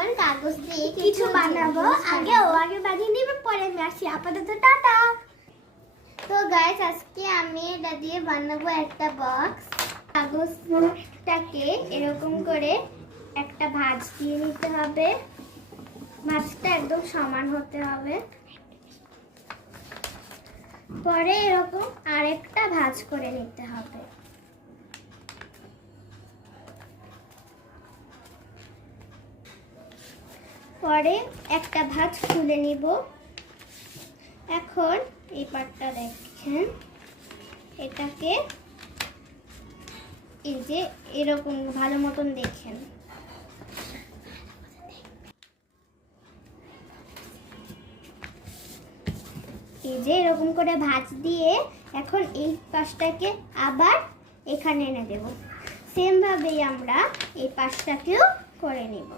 এখন কাগজ দিয়ে কিছু বানাবো। আগে বানিয়ে নিব, পরে আমি আসি। আপাতত টাটা। তো গাইস, আজকে আমি এটা দিয়ে বানাবো একটা বক্স। কাগজটাকে এরকম করে একটা ভাঁজ দিয়ে নিতে হবে। ভাঁজটা একদম সমান হতে হবে। পরে এরকম আরেকটা ভাঁজ করে নিতে হবে। পরে একটা ভাঁজ খুলে নিব। এখন এই পাটটা দেখেন, এটাকে এই যে এরকম ভালো মতন দেখেন। এই যে এরকম করে ভাঁজ দিয়ে এখন এই পাশটাকে আবার এখানে এনে দেব। সেম ভাবেই আমরা এই পাশটাকেও করে নিব।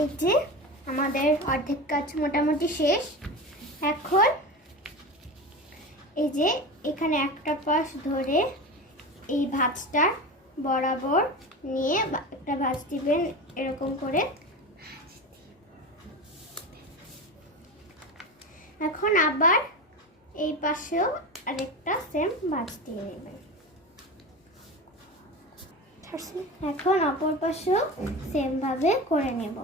এই যে আমাদের অর্ধেক কাজ মোটামুটি শেষ। এখন এই যে এখানে একটা পাশ ধরে এই ভাঁজটা বরাবর নিয়ে একটা ভাঁজ দিবেন এরকম করে। এখন আবার এই পাশেও আরেকটা সেম ভাঁজ দিয়ে নেবেন। এখন অপর পাশেও সেম ভাবে করে নেব।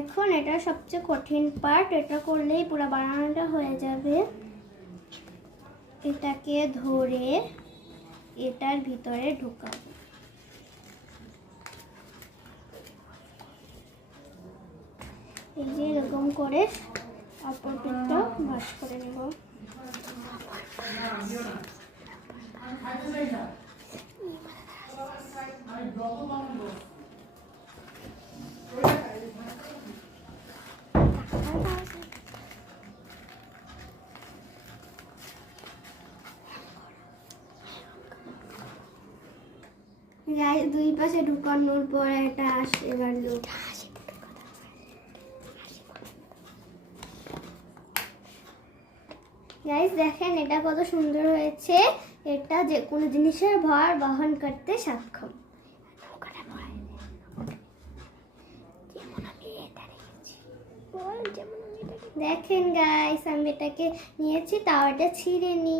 এখন এটা সবচেয়ে কঠিন পার্ট। এটা করলেই পুরো বানানোটা হয়ে যাবে। এটাকে ধরে এটার ভিতরে ঢুকাবো। এই যে এরকম করে অপর পিঠটা ভাঁজ করে নেব। দুই পাশে ঢুকানোর পর এটা আসে গেল। গাইস দেখেন এটা কত সুন্দর হয়েছে। এটা যে কোনো জিনিসের ভর বহন করতে সক্ষম। দেখেন গাইস, আমি এটাকে নিয়েছি, তাও এটা ছিঁড়ে নি।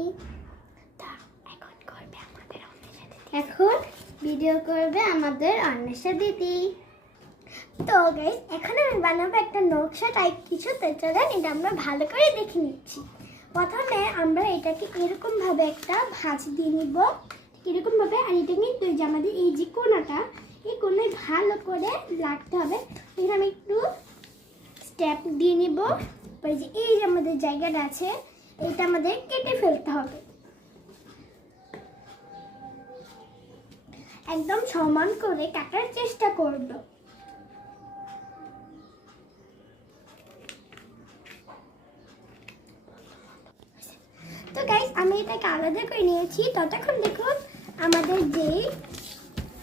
এখন ভিডিও করবে আমাদের অন্বেষা দিদি। তো গাইস, এখন আমি বানাবো একটা নকশা টাইপ কিছু। তো চলেন এটা আমরা ভালো করে দেখে নিচ্ছি। প্রথমে আমরা এটাকে এরকম ভাবে একটা ভাঁজ দিয়ে নিব, এরকম ভাবে। আর এটা কিন্তু যে আমাদের এই যে কোণাটা, এই কোণায় ভালো করে লাগতে হবে। এখানে আমি একটু স্টেপ দিয়ে নিব। যে এই যে আমাদের জায়গাটা আছে, এটা আমাদের কেটে ফেলতে হবে। একদম সমান করে কাটার চেষ্টা করব। তো গাইস, আমি এটাকে আলাদা করে নিয়েছি। ততক্ষণ দেখুন আমাদের যে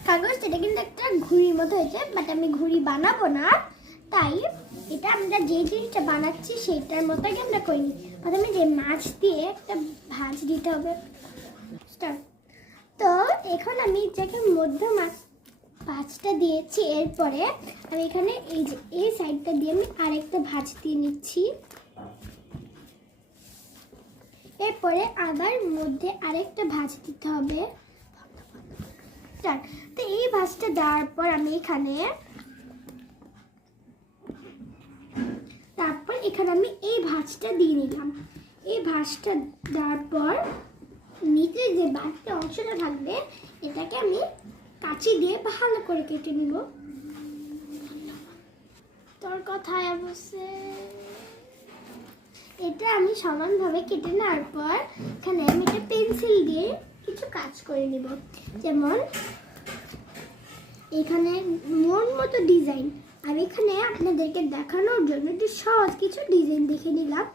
কাগজ, সেটা কিন্তু একটা ঘুড়ির মতো হয়েছে। বাট আমি ঘুড়ি বানাবো না, তাই এটা আমরা যে জিনিসটা বানাচ্ছি সেটার মতোই আমরা করিনি। প্রথমে যে মাছ দিয়ে একটা ভাঁজ দিতে হবে। তো এখন আমি যাকে মধ্য মাছ ভাঁজটা দিয়েছি, এরপরে আমি এখানে এই যে এই সাইডটা দিয়ে আমি আরেকটা ভাঁজ দিয়ে নিচ্ছি। এরপরে আবার মধ্যে আরেকটা ভাঁজ দিতে হবে। তো এই ভাঁজটা দেওয়ার পর আমি এখানে আমি এই ভাঁজটা দিয়ে নিলাম। এই ভাঁজটা দেওয়ার পর নিচে যে বাকি অংশটা থাকবে, এটাকে আমি কাঁচি দিয়ে ভালো করে কেটে নিব। তোর কথায় অবশ্যই এটা আমি সমানভাবে কেটে নেওয়ার পর এখানে আমি একটা পেন্সিল দিয়ে কিছু কাজ করে নিব। যেমন এখানে মন মতো ডিজাইন। আর এখানে আপনাদেরকে দেখানোর জন্য একটু সহজ কিছু ডিজাইন দেখে নিলাম।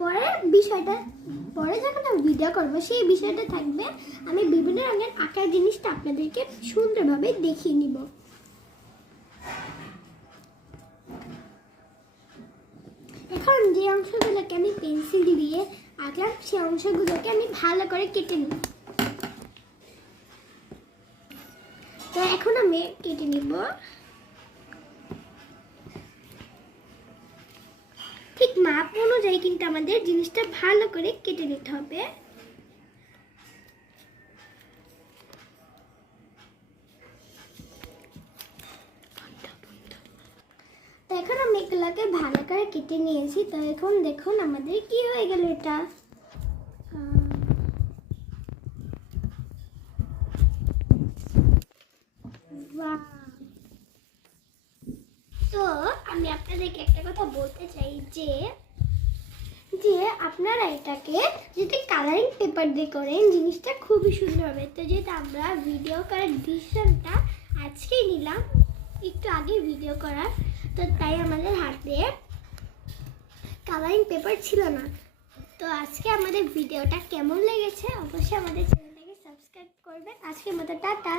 পরে যখন আমি ভিডিও করবো সেই বিষয়টা থাকবে আমি বিভিন্ন রঙের আঁকার জিনিসটা আপনাদেরকে সুন্দরভাবে দেখিয়ে নিব। এখন যে অংশগুলোকে আমি পেন্সিল দিয়ে আঁকলাম সেই অংশগুলোকে আমি ভালো করে কেটে নিব। তো এখন আমি কেটে নিব। ঠিক মাপ অনুযায়ী কিন্তু আমাদের জিনিসটা ভালো করে কেটে নিতে হবে। তো এখন আমি এগুলোকে ভালো করে কেটে নিয়েছি। তো এখন দেখুন আমাদের কি হয়ে গেল এটা। তো আমি আপনাদেরকে একটা কথা বলতে চাই যে আপনারা এটাকে যদি কালারিং পেপার দিয়ে করেন জিনিসটা খুবই সুন্দর হবে। তো যেহেতু আমরা ভিডিও করার ডিসিশনটা আজকেই নিলাম, একটু আগে ভিডিও করার, তো তাই আমাদের হাতে কালারিং পেপার ছিল না। তো আজকে আমাদের ভিডিওটা কেমন লেগেছে অবশ্যই আমাদের চ্যানেলটাকে সাবস্ক্রাইব করবেন। আজকের মতো টাটা।